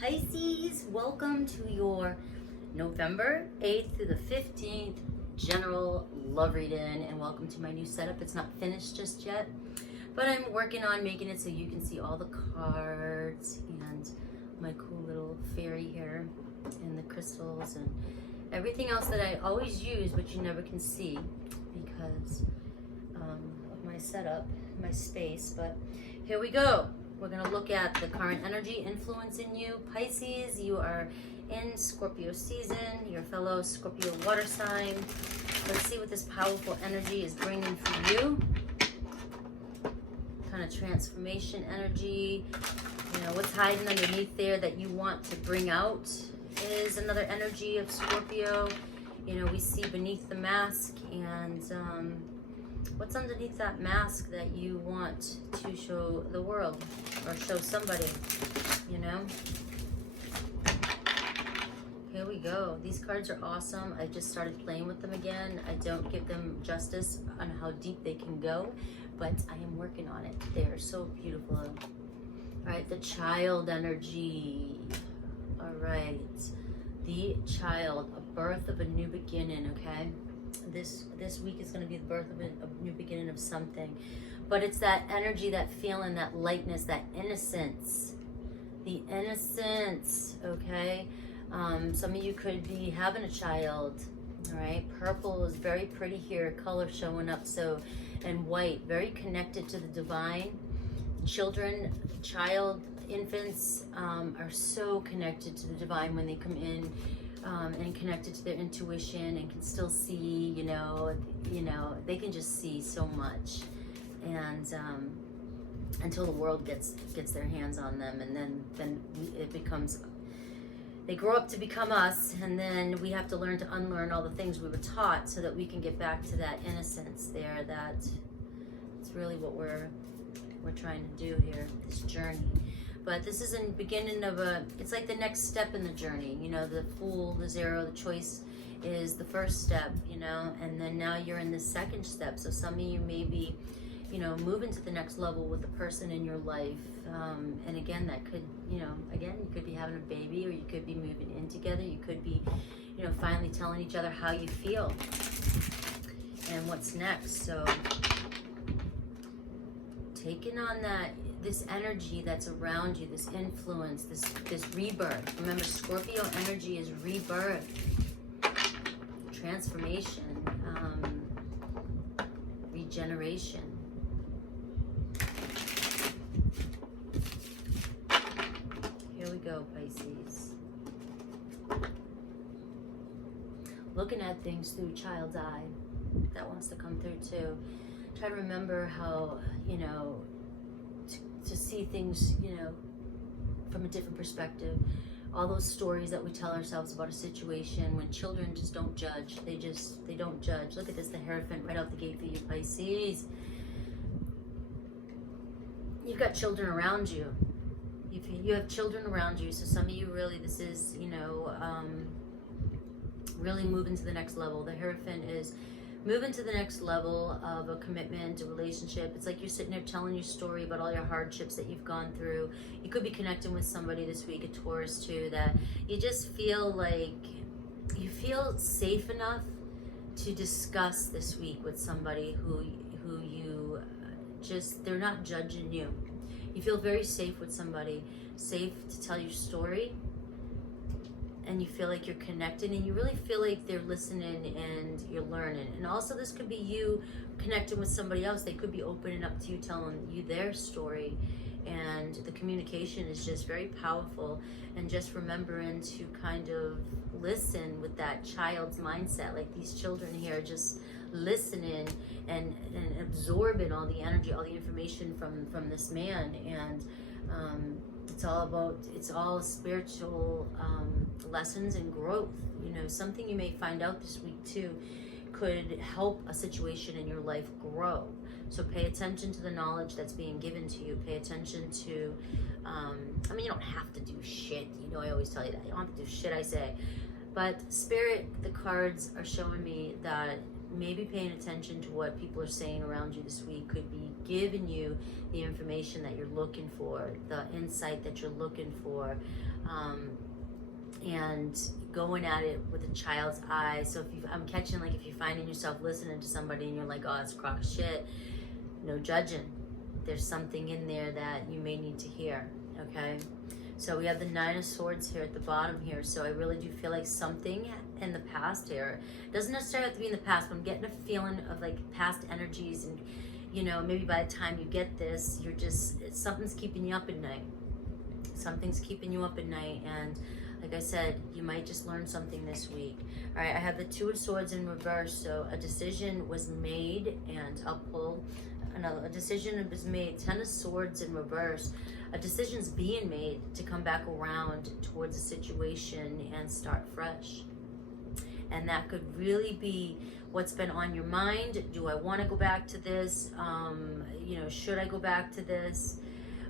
Pisces, welcome to your November 8th through the 15th general love reading, and welcome to my new setup. It's not finished just yet, but I'm working on making it so you can see all the cards and my cool little fairy here and the crystals and everything else that I always use but you never can see because of my setup, my space. But here we go. We're going to look at the current energy influencing you. Pisces, you are in Scorpio season, your fellow Scorpio water sign. Let's see what this powerful energy is bringing for you. Kind of transformation energy. You know, what's hiding underneath there that you want to bring out is another energy of Scorpio. You know, we see beneath the mask, and what's underneath that mask that you want to show the world or show somebody, you know? Here we go. These cards are awesome. I just started playing with them again. I don't give them justice on how deep they can go, but I am working on it. They're so beautiful. All right, the child energy. All right, the child, a birth of a new beginning, okay? This week is going to be the birth of a new beginning of something, but it's that energy, that feeling, that lightness, that innocence, the innocence, okay? Some of you could be having a child. All right, purple is very pretty here, color showing up, so, and white, very connected to the divine. Children, infants are so connected to the divine when they come in. And connected to their intuition and can still see, you know, they can just see so much, and until the world gets their hands on them, and then it becomes, they grow up to become us, and then we have to learn to unlearn all the things we were taught so that we can get back to that innocence there. That it's really what we're trying to do here, this journey. But this is in the beginning of it's like the next step in the journey, you know, the Fool, the Zero, the Choice is the first step, you know, and then now you're in the second step. So some of you may be, you know, moving to the next level with the person in your life. And again, that could, you know, again, you could be having a baby, or you could be moving in together. You could be, you know, finally telling each other how you feel and what's next. So taking on this energy that's around you, this influence, this rebirth. Remember, Scorpio energy is rebirth, transformation, regeneration. Here we go, Pisces. Looking at things through child's eye. That wants to come through too. Try to remember how, you know, to see things, you know, from a different perspective. All those stories that we tell ourselves about a situation, when children just don't judge. They don't judge. Look at this, the Hierophant right out the gate for you, Pisces. You've got children around you. You have children around you. So some of you really, this is, you know, really moving to the next level. The Hierophant is moving to the next level of a commitment, a relationship. It's like you're sitting there telling your story about all your hardships that you've gone through. You could be connecting with somebody this week, a Taurus too, that you just feel like you feel safe enough to discuss this week with somebody who you just, they're not judging you. You feel very safe with somebody, safe to tell your story. And you feel like you're connected, and you really feel like they're listening and you're learning. And also this could be you connecting with somebody else. They could be opening up to you, telling you their story. And the communication is just very powerful. And just remembering to kind of listen with that child's mindset, like these children here, just listening and absorbing all the energy, all the information from this man. And it's all spiritual lessons and growth. You know, something you may find out this week too could help a situation in your life grow. So pay attention to the knowledge that's being given to you. Pay attention to, I mean, you don't have to do shit. You know, I always tell you that. You don't have to do shit, I say. But Spirit, the cards are showing me that maybe paying attention to what people are saying around you this week could be giving you the information that you're looking for, the insight that you're looking for, and going at it with a child's eye. So I'm catching, like, if you're finding yourself listening to somebody and you're like, oh, it's a crock of shit, no judging. There's something in there that you may need to hear, okay? So we have the Nine of Swords here at the bottom here. So I really do feel like something in the past here, it doesn't necessarily have to be in the past, but I'm getting a feeling of like past energies, and you know, maybe by the time you get this, you're just, something's keeping you up at night. Something's keeping you up at night, and like I said, you might just learn something this week. All right, I have the Two of Swords in reverse. So a decision was made, and I'll pull another. A decision was made. Ten of Swords in reverse. A decision's being made to come back around towards a situation and start fresh. And that could really be what's been on your mind. Do I want to go back to this? You know, should I go back to this?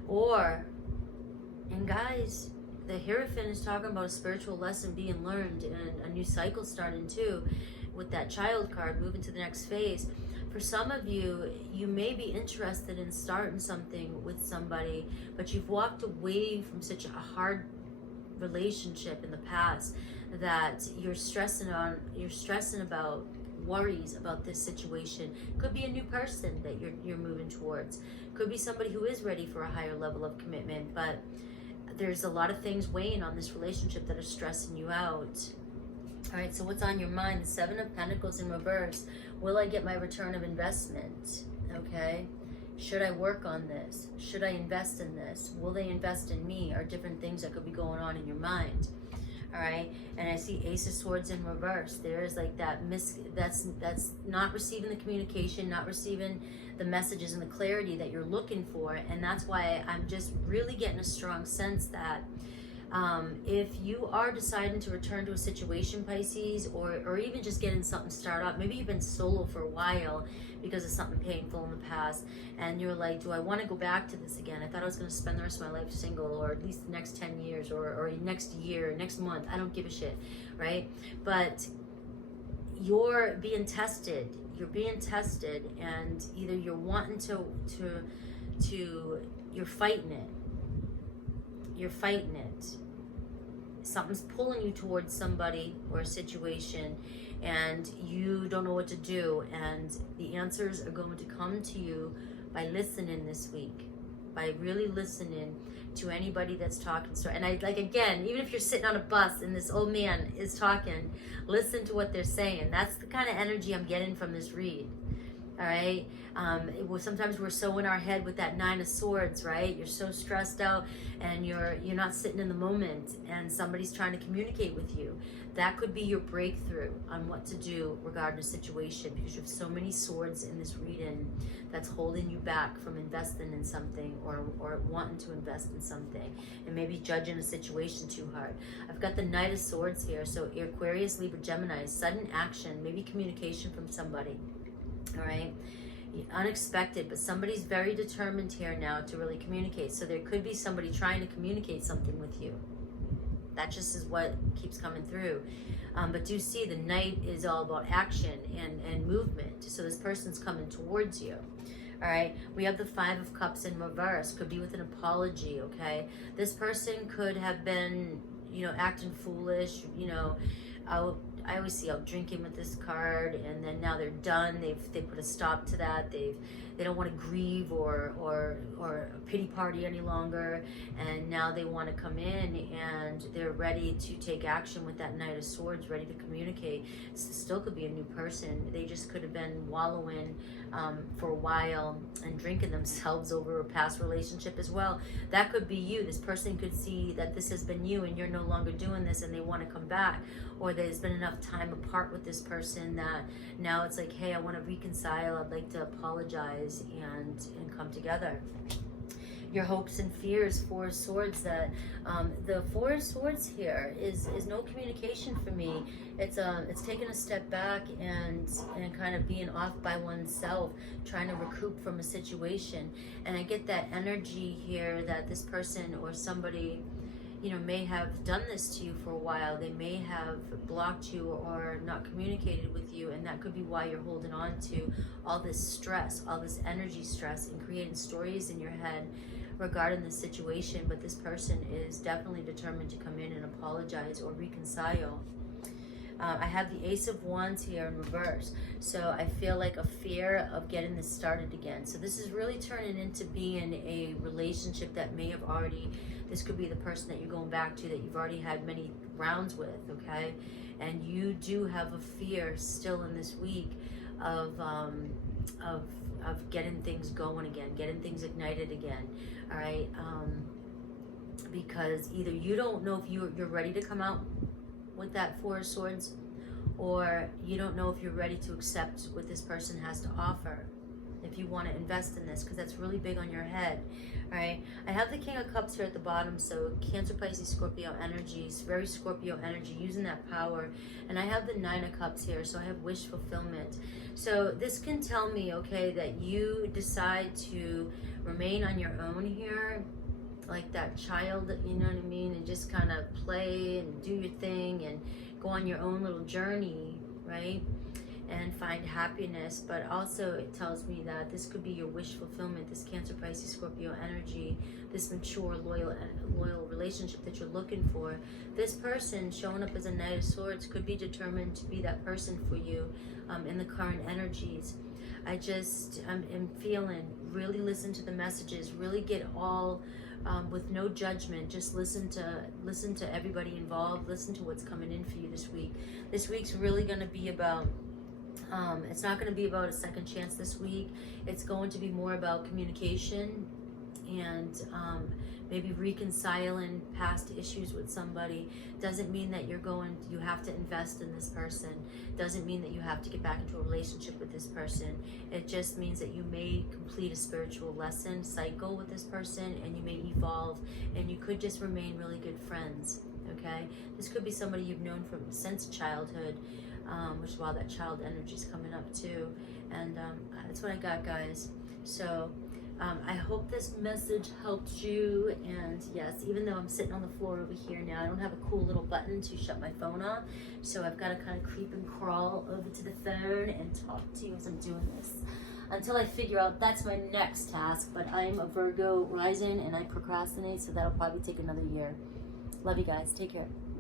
Or, and guys, the Hierophant is talking about a spiritual lesson being learned and a new cycle starting too, with that Child card, moving to the next phase. For some of you, you may be interested in starting something with somebody, but you've walked away from such a hard relationship in the past that you're stressing about, worries about this situation. Could be a new person that you're moving towards. Could be somebody who is ready for a higher level of commitment, but there's a lot of things weighing on this relationship that are stressing you out. All right, so what's on your mind? The Seven of Pentacles in reverse. Will I get my return of investment? Okay. Should I work on this? Should I invest in this? Will they invest in me? Or different things that could be going on in your mind. All right, and I see Ace of Swords in reverse. There is like that that's not receiving the communication, not receiving the messages and the clarity that you're looking for, and that's why I'm just really getting a strong sense that if you are deciding to return to a situation, Pisces, or even just getting something started up, maybe you've been solo for a while because of something painful in the past, and you're like, do I want to go back to this again? I thought I was going to spend the rest of my life single, or at least the next 10 years, or next year, next month. I don't give a shit, right? But you're being tested. You're being tested, and either you're wanting you're fighting it. You're fighting it. Something's pulling you towards somebody or a situation, and you don't know what to do, and the answers are going to come to you by listening this week, by really listening to anybody that's talking. And I, like, again, even if you're sitting on a bus and this old man is talking, listen to what they're saying. That's the kind of energy I'm getting from this read. All right. Sometimes we're so in our head with that Nine of Swords, right? You're so stressed out, and you're not sitting in the moment, and somebody's trying to communicate with you. That could be your breakthrough on what to do regarding a situation, because you have so many swords in this reading that's holding you back from investing in something, or wanting to invest in something, and maybe judging a situation too hard. I've got the Knight of Swords here. So Aquarius, Libra, Gemini, sudden action, maybe communication from somebody. All right, unexpected, but somebody's very determined here now to really communicate. So there could be somebody trying to communicate something with you. That just is what keeps coming through. But do see the Knight is all about action and movement. So this person's coming towards you. All right, we have the Five of Cups in reverse. Could be with an apology, okay? This person could have been, acting foolish, I always see out drinking with this card, and then now they're done. They put a stop to that. They don't want to grieve or a pity party any longer, and now they want to come in and they're ready to take action with that Knight of Swords, ready to communicate. Still could be a new person. They just could have been wallowing for a while and drinking themselves over a past relationship as well. That could be you. This person could see that this has been you and you're no longer doing this, and they want to come back. Or there's been enough time apart with this person that now it's like, hey, I want to reconcile. I'd like to apologize and come together. Your hopes and fears, Four of Swords. That the Four of Swords here is no communication for me. It's taking a step back and kind of being off by oneself, trying to recoup from a situation. And I get that energy here that this person or somebody you know, may have done this to you for a while. They may have blocked you or not communicated with you, and that could be why you're holding on to all this stress, all this energy stress, and creating stories in your head regarding the situation. But this person is definitely determined to come in and apologize or reconcile. I have the Ace of Wands here in reverse. So I feel like a fear of getting this started again. So this is really turning into being a relationship that may have already, this could be the person that you're going back to that you've already had many rounds with, okay? And you do have a fear still in this week of getting things going again, getting things ignited again, all right? Because either you don't know if you're ready to come out with that Four of Swords, or you don't know if you're ready to accept what this person has to offer, if you want to invest in this, because that's really big on your head. All right, I have the King of Cups here at the bottom, so Cancer, Pisces, Scorpio energies, very Scorpio energy, using that power. And I have the Nine of Cups here, so I have wish fulfillment. So this can tell me, okay, that you decide to remain on your own here, like that child, you know what I mean, and just kind of play and do your thing and go on your own little journey, right? And find happiness. But also it tells me that this could be your wish fulfillment, this Cancer, Pisces, Scorpio energy, this mature, loyal relationship that you're looking for. This person showing up as a Knight of Swords could be determined to be that person for you in the current energies. I'm feeling, really listen to the messages, really get all with no judgment. Just listen to everybody involved. Listen to what's coming in for you this week. This week's really going to be about, it's not going to be about a second chance this week. It's going to be more about communication and maybe reconciling past issues with somebody. Doesn't mean that you have to invest in this person. Doesn't mean that you have to get back into a relationship with this person. It just means that you may complete a spiritual lesson cycle with this person, and you may evolve, and you could just remain really good friends, okay? This could be somebody you've known since childhood, which is why that child energy is coming up too. And that's what I got, guys. So I hope this message helped you. And yes, even though I'm sitting on the floor over here now, I don't have a cool little button to shut my phone off. So I've got to kind of creep and crawl over to the phone and talk to you as I'm doing this, until I figure out that's my next task. But I'm a Virgo rising and I procrastinate, so that'll probably take another year. Love you guys. Take care.